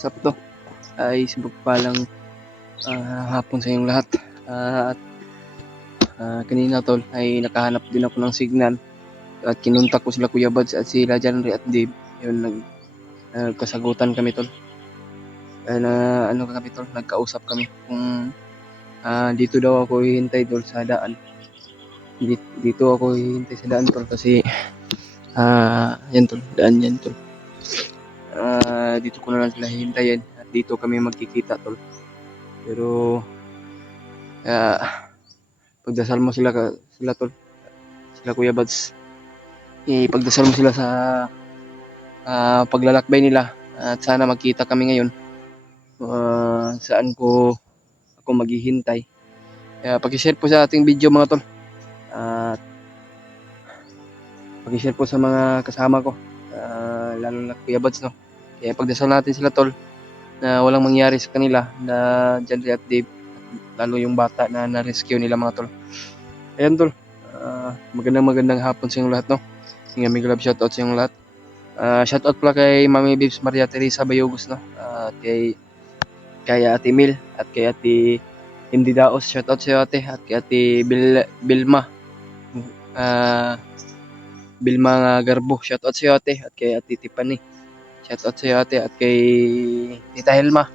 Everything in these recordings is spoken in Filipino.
Sakto ay subok palang hapon sa inyong lahat. At kanina tol ay nakahanap din ako ng signal at kinuntak ko sila Kuya Buds at sila Janry at Dave. Yun, nagkasagutan kami tol. Ano kami tol, nagkausap kami kung dito daw ako hihintay tol sa daan. Dito ako hihintay sa daan tol kasi yan tol, daan yan tol. Dito ko na lang sila hihintayin at dito kami magkikita tol. Pero pagdasal mo sila tol, sila Kuya Buds. Ipagdasal mo sila sa paglalakbay nila at sana magkita kami ngayon saan ako maghihintay. Kaya pag-share po sa ating video mga tol at pag-share po sa mga kasama ko, lalo na Kuya Buds no. Kaya pagdasal natin sila tol na walang mangyari sa kanila na Janry at Dave, lalo yung bata na na-rescue nila mga tol. Ayan tol, magandang hapon sa inyong lahat no. Mega love shoutout sa inyong lahat. Shoutout pala kay Mami Bibs Maria Teresa Bayogos no. At kay Ate Mil at kay Ate Hindi Daos, shoutout sa iyo ate. At kay Ate Bilma Garbo, shoutout sa iyo ate. At kay Ate Tiffany, shoutout sa iyo ate. At kay Tita Helma,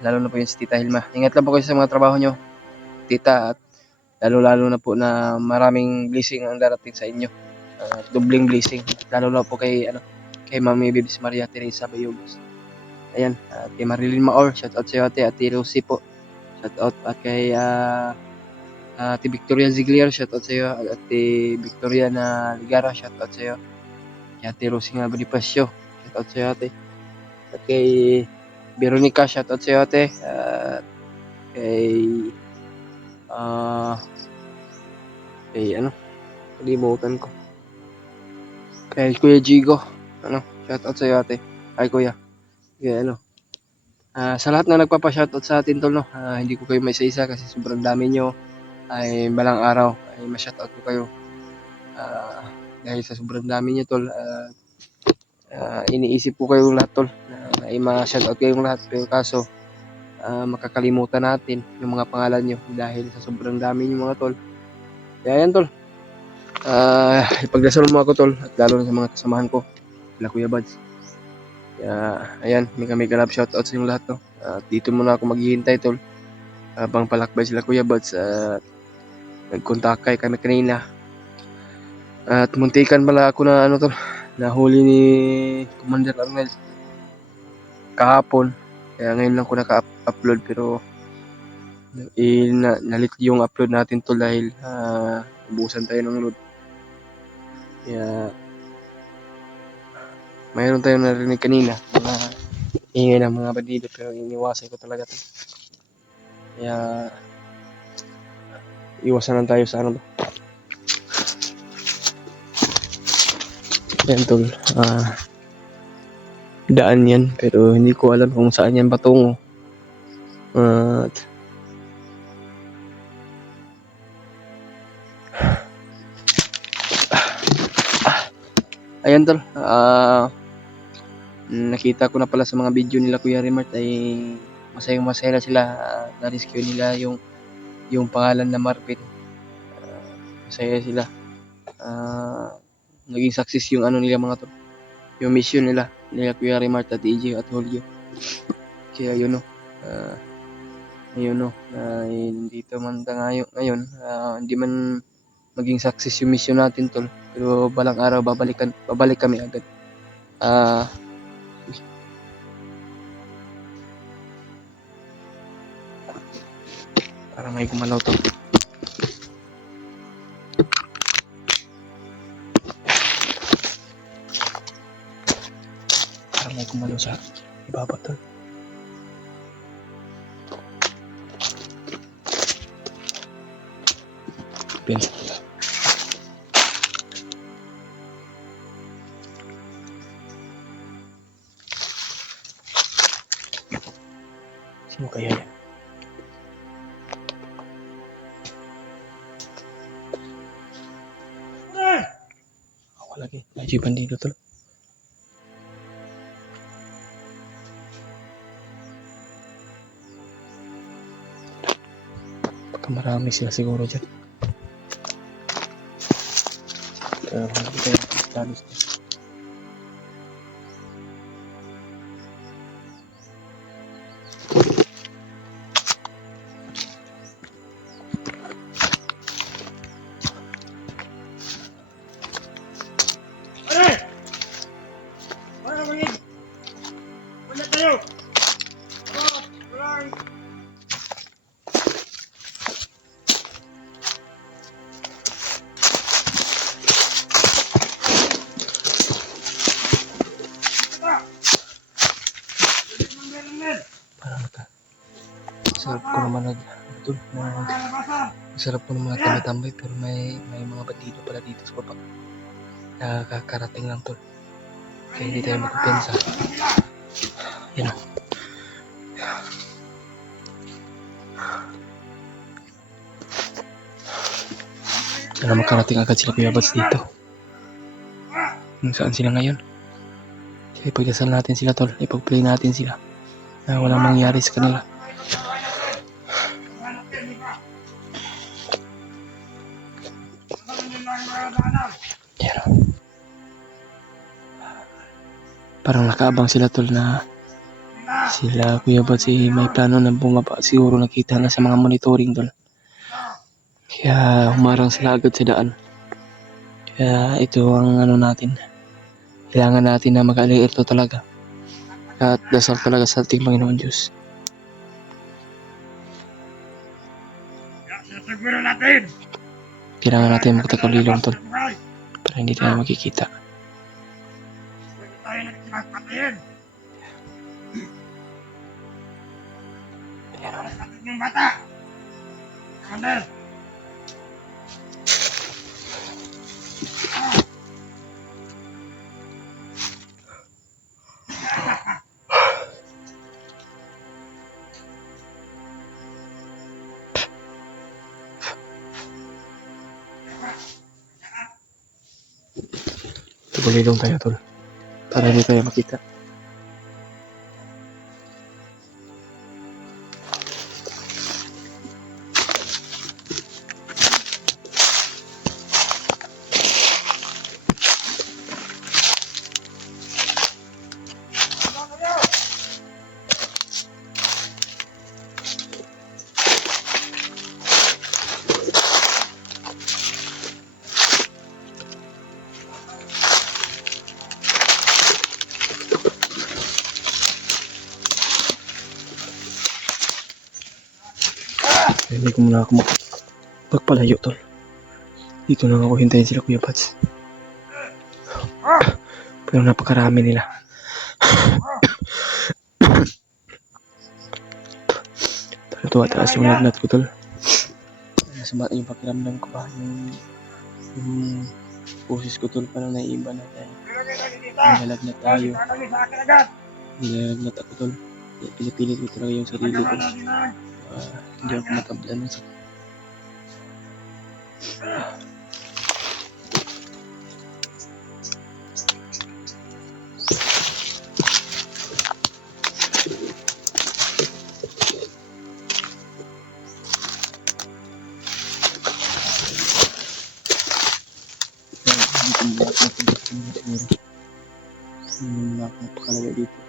lalo na po yung si Tita Helma. Ingat lang po kayo sa mga trabaho nyo tita, at lalo na po na maraming blessing ang darating sa inyo. Dobling blessing, lalo na po kay Mami Bibs Maria Teresa Bayogos. Ayan, at kay Marilyn Maor, shoutout sa iyo ate. Ate Rosie po, shoutout. At kay Ate Victoria Ziglier, shoutout sa iyo. At Ate Victoria na Ligara, shoutout sa iyo. Kay Ate Rosie nga Bonifacio, shoutout sa iyo ate. At kay Veronica, shoutout sa iyo ate. At kay kalimutan ko. Kay Kuya Jigo, shoutout sa iyo ate. Ay kuya. Kaya sa lahat na nagpapa-shoutout sa atin tol no. Hindi ko kayo maisa-isa kasi sobrang dami nyo. Ay balang araw ay ma-shoutout ko kayo. Dahil sa sobrang dami nyo tol, iniisip ko kayong lahat tol. Ay ma-shoutout kayong lahat, pero kaso makakalimutan natin yung mga pangalan nyo dahil sa sobrang dami nyo mga tol. Kaya yan tol, ipagdasal mo ako tol, at lalo na sa mga kasamahan ko, sila Kuya Buds. Kaya ayan, mega love shoutout sa inyong lahat to. Dito muna ako maghihintay tol habang palakbay sila Kuya Buds. Nagkontakay kami kanina at muntikan pala ako na tol, nahuli ni Commander Arnel kahapon. Kaya ngayon lang ko naka-upload, pero nalit yung upload natin tol dahil ubusan tayo ng load. Kaya mayroon tayong narinig kanina na ingay ng mga bandido, pero iniwasan ko talaga tol. Kaya iwasan lang tayo sa yan tol. Daan yan, pero hindi ko alam kung saan yan patungo. Ayan tol, nakita ko na pala sa mga video nila Kuya Remart ay masaya na sila. Na-rescue nila yung pangalan na Marvin. Masaya sila. Naging success yung nila mga tol, yung mission nila Kuya Remart at EJ at Julio. Kaya yun dito man tayo ngayon, hindi man maging success yung mission natin tol, pero balang araw babalik kami agad. Para may gumalaw to. Para may gumalaw sa ibaba to. Pin. Sino kaya yan? Ako lagi. May jeepan dito tol. Baka marami sila siguro dyan. Pero hindi tayo talos dyan. Parang sarap ko naman masarap ko naman tambay-tambay pero may mga bandido pala dito sa baba. Nakakarating lang tol. Kaya hindi tayo magkupensa. Yan o. Sana makarating agad sila Kuya Bats dito. Kung saan sila ngayon. Kaya ipagdasal natin sila tol. Ipag-play natin sila. Na walang mangyari sa kanila. Yan o. Parang nakaabang sila tol na sila Kuya Bats may plano na bumaba. Siguro nakita na sa mga monitoring tol. Kaya humarang sila agad sa daan. Kaya ito ang natin. Kailangan natin na mag-alerto talaga. At dasal talaga sa ating Panginoon Diyos. Kailangan natin magtakalilong tol. Para hindi tayo makikita. Ayan. Tugulilong tayo tol. Para hindi tayo makita. Hindi ko muna ako magpalayo tol. Dito lang ako hintayin sila Kuya Bats. Pero napakarami nila. Tuwa taas yung lagnat ko tol. Masama yung pakiramdam ko ba? Yung boses ko tol parang naiiba na tayo. Nilalagnat tayo. Nilalagnat ako tol. Pinipilit ko talaga yung sarili ko. Hindi ako matablan ng sakit. Hindi na ako napakalala dito.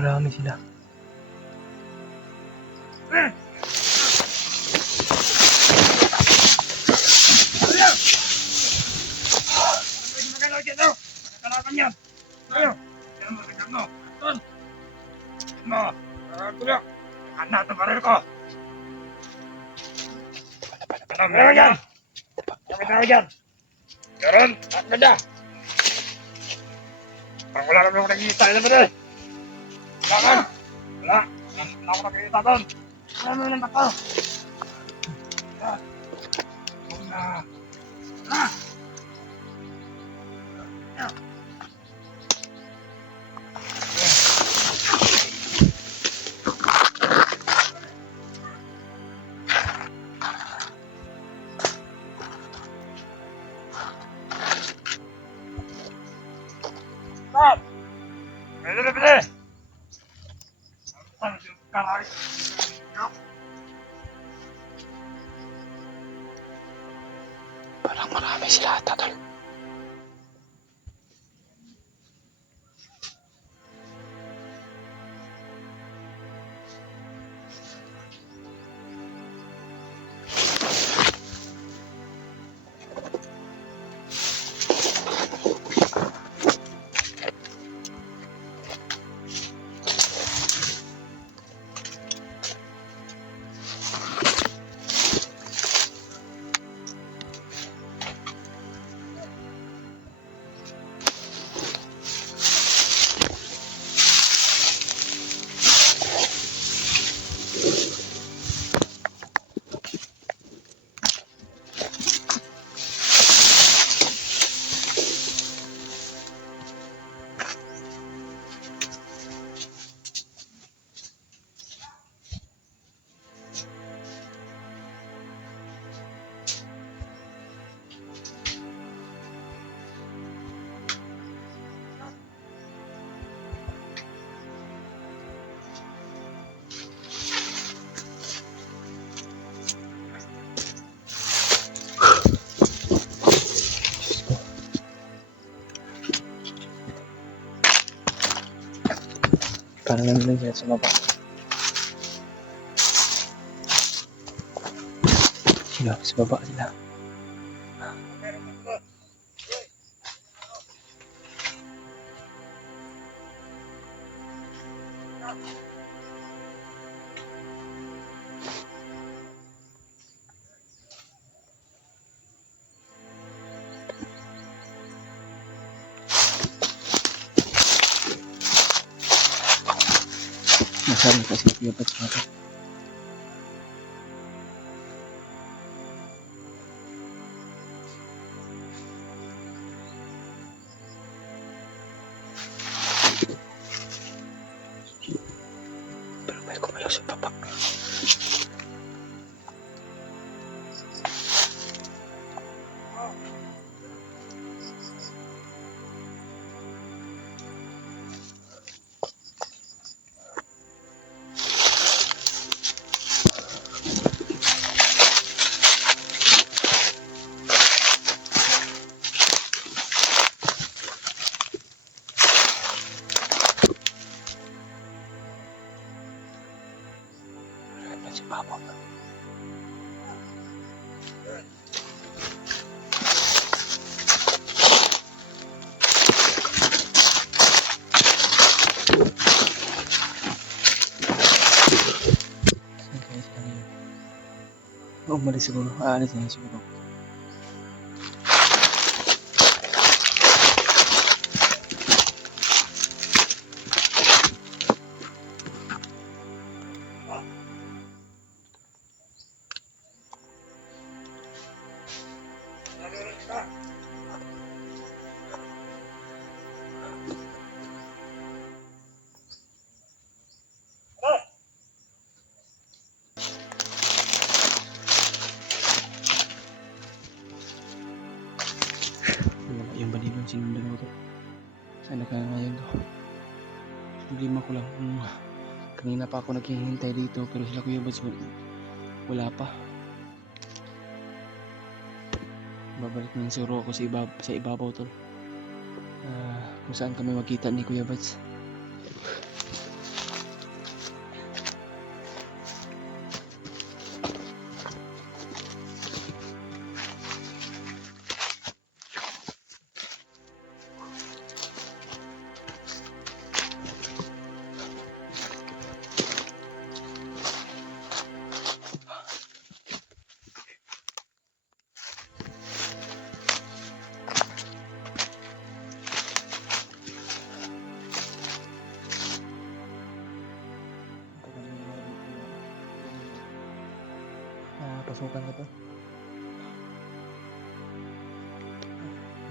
marami sila. Meron, at ganda. Parang wala naman ako nakikita naman eh. Wala ka. Wala. Wala ako nakikita doon. Wala naman ang bato. Wala. Wala. Stop! Pwede na pwede! Karay! Parang marami sila ata, tol. Parang nandun sila sa baba. Sila, sa baba sila. Masabi kasi Kuya Bats mata. Pero may kumalaw sa baba. Si Papa. Umalis siguro. Aalis na siguro. Yung balibang sinundan ko to. Sana ka ngayon to. Problema ko lang kung kanina pa ako naghihintay dito pero sila Kuya Bats wala pa. Babalik ng siguro ako sa ibabaw tol. Kung saan kami magkita ni Kuya Bats. Masukan ka to.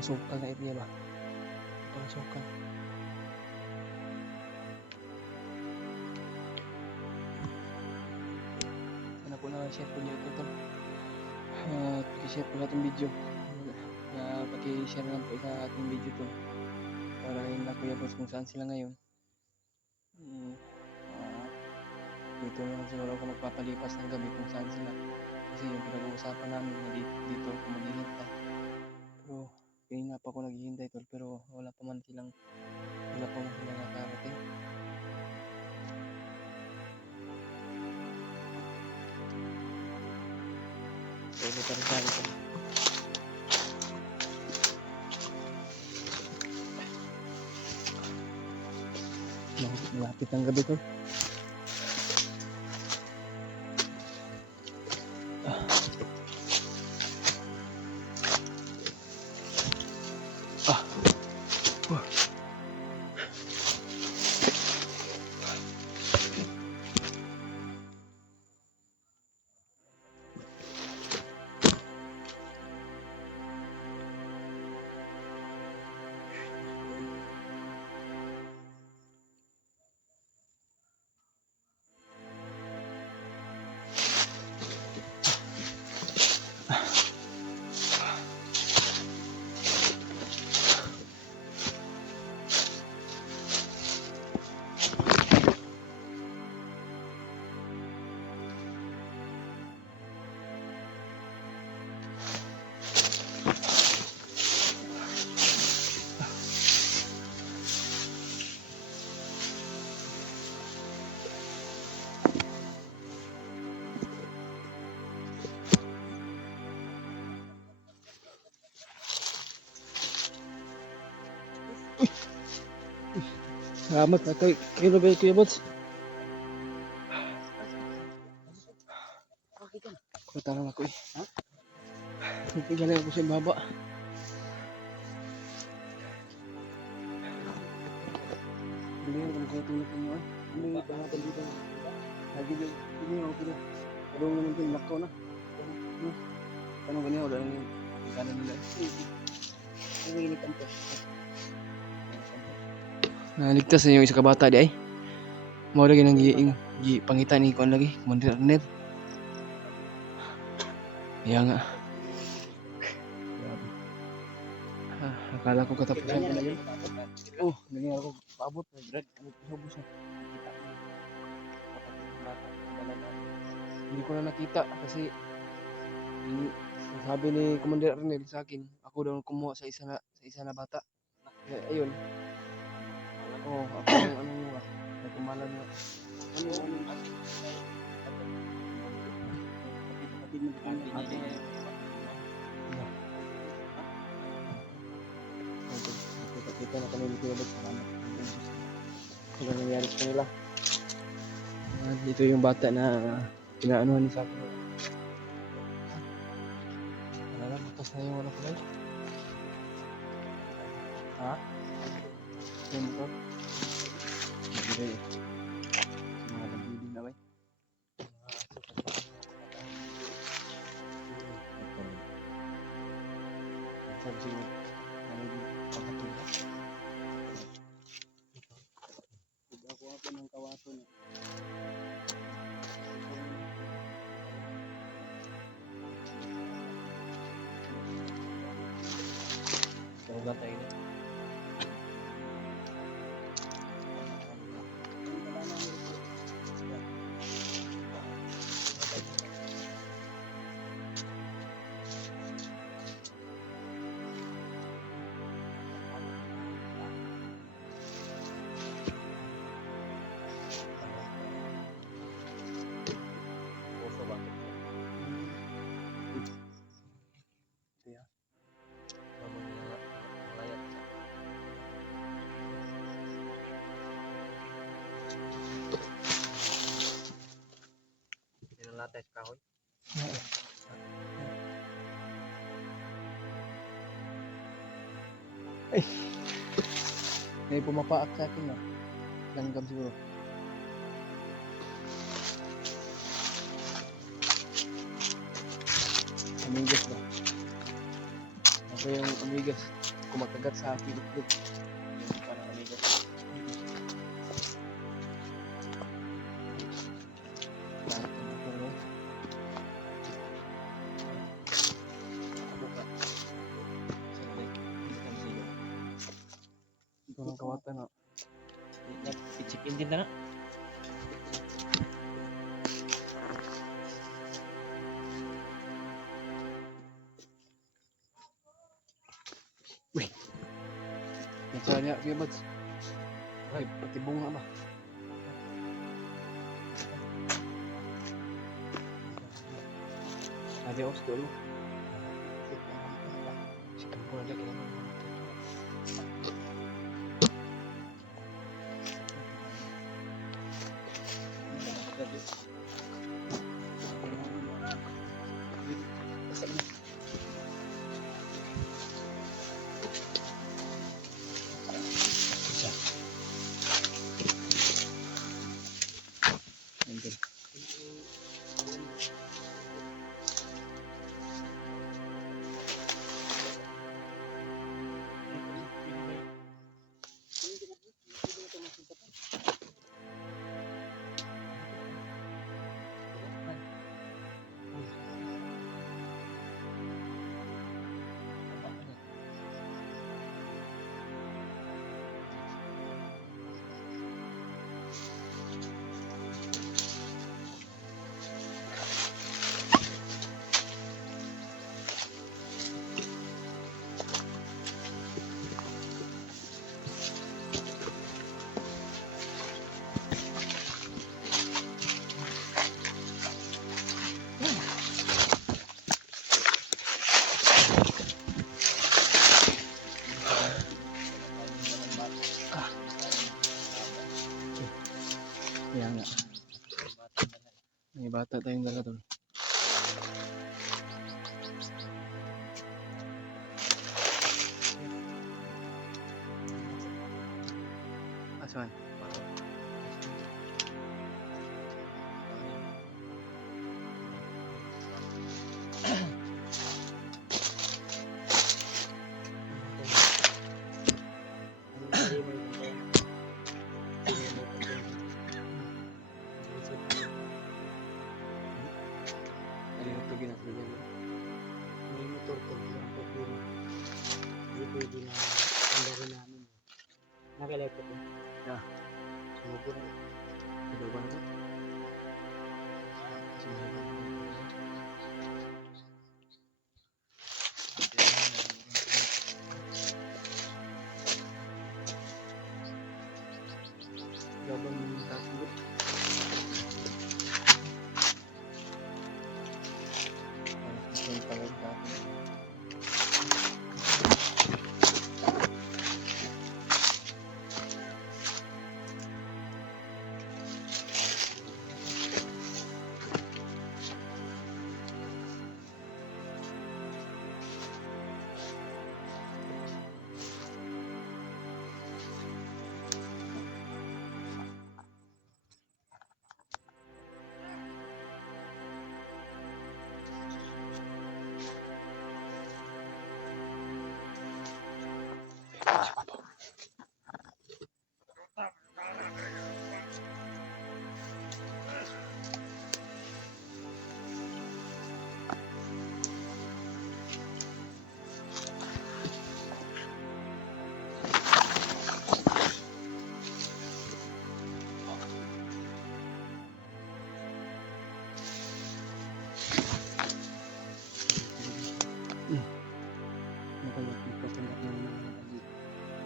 Masukan na ito ba? Masukan. Sana po na-share po niyo ito tol. Pag-share po natin video. Pag-share lang po sa ating video to. Para yun na Kuya Boss kung saan sila ngayon. Dito lang siguro ako magpapalipas ng gabi kung saan sila. Kasi yung pinag-uusapan namin na dito ako maghihintay. Pero kanina pa ako naghihintay tol, pero wala pa man sila nakarating. So ito pa rin sa akin. Malapit ang gabi tol. Salamat na kay Kuya Boss. Kuta lang ako eh. Ha? Nagpigyan ako sa baba. Hindi ako magkatulog niyo eh. Hindi pa natin dito. Lagi din. Hindi ako pila. Pero naman ito, lako na. Tanong ganyan, wala nang ikanan nila. Hindi ginitan po. Naligtas na yung isa ka bata di ay. Mao lagi nang pangitan ni kon lagi, Commander Arnel. Iya nga. Akala ko katapusan ko na yun. Oh, ganyan ako paabot na drag. Ano pasubos na. Hindi ko na nakita kasi sabi ni Commander Arnel sa akin, ako daw kumuha sa isa na bata. Kaya ayun. Oh, ako yung ano mo nagkumalan na. Kita na kami dito ulit. Ano nangyari sa kanila? Dito yung bata na pinaanuhan ni sa akin. Wala na, butas na yung ano ko na. Ha? Yung motor? Hindi eh. Mga nagbiling na ba? Sabi siguro, pagkatulog. Ako ako ng kawato niya. Sarap tayo na. Lates kahoy. Ay. May pumapaak sa akin na. Langgam siguro. amigas ba? Ako yung amigas. Kumakagat sa aking itlog. Yung parang amigas. Lahat ng puno. Buka. Sabi, hindi ka siya. Ito ng kawatan na. I-check-in din na. Yan sa niya, Kuya Buds. Ay, pati bunga ba? Adios, dulu. Sikap ko lagi naman. Kaya nga. May bata tayong dala doon. Asan? Alin ito ginagawa niya? May motor ko lang po yun. Hindi pwede na pandarin namin. Nakalepot ko. Yeah. Sumubo na. Ito ba na? Gabang takot. Ang tawag takot.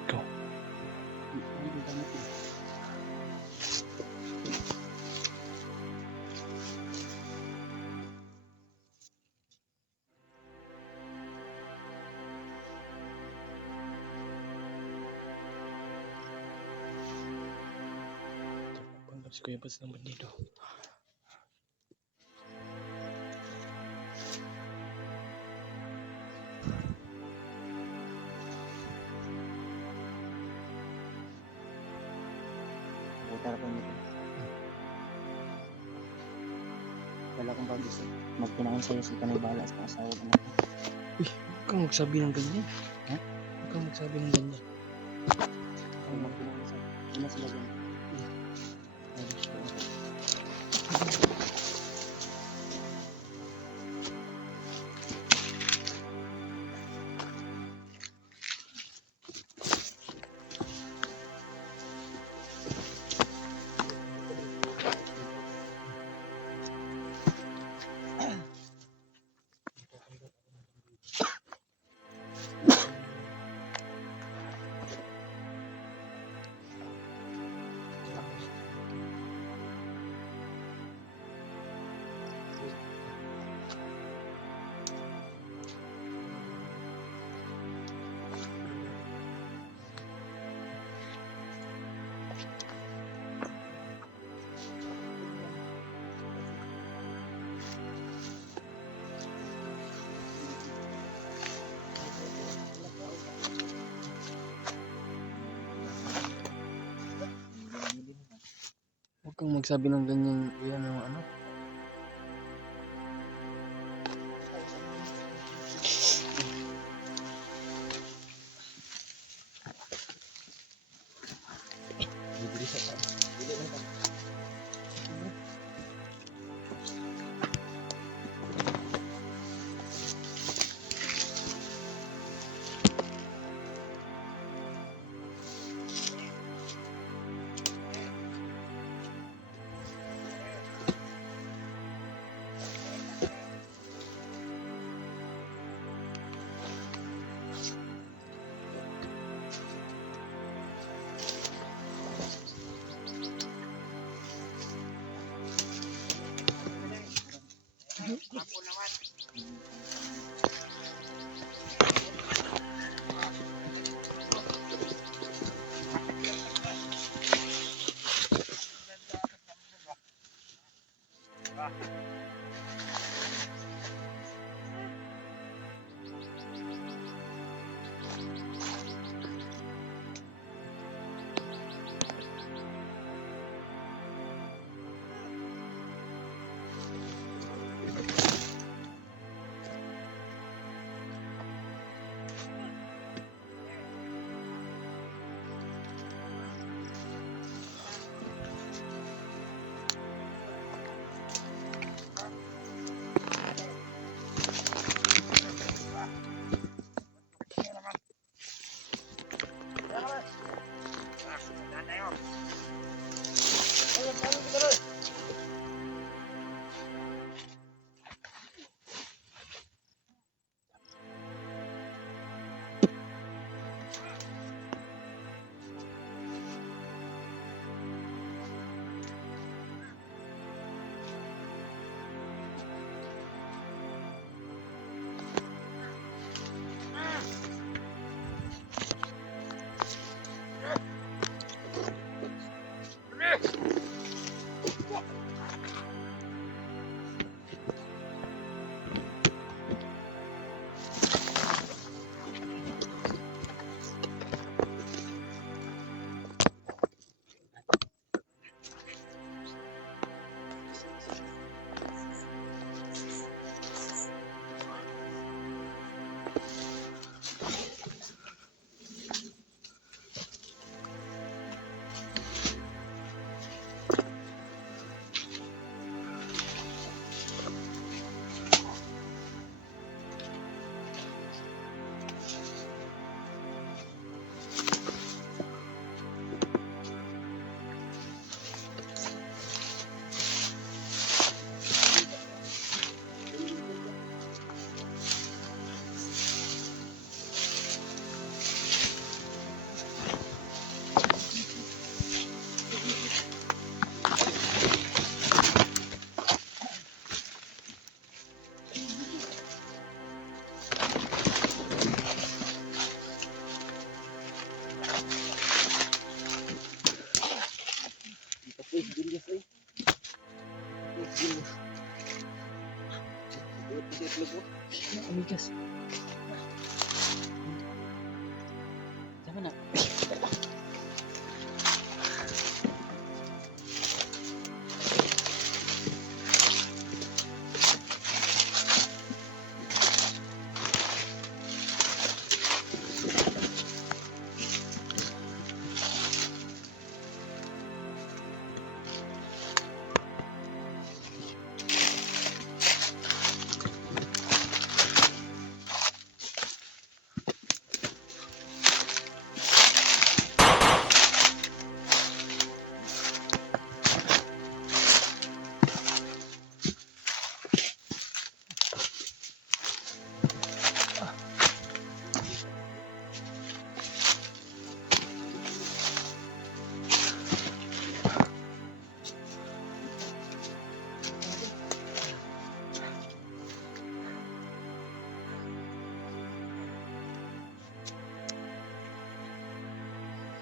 Go. Si Kuya Buds ng bandido. Putar ko nito. Wala kang bagis eh. Magkinain sa'yo si Panay Bala sa asawa ko na. Huwag kang magsabi ng ganyan. Ha? Huwag kang magsabi ng ganyan. Ay, magkinain sa'yo. Hindi na sila dyan. Ay, gusto ko. Huwag kang magsabi ng ganyan. Yan ang ano. Bibili sa saan. Bili lang tayo. Amigas. Sama na.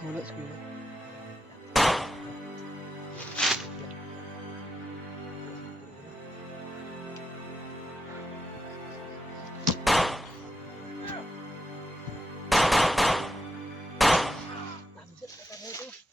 Wala sa kuya. Tama siya, tama ito.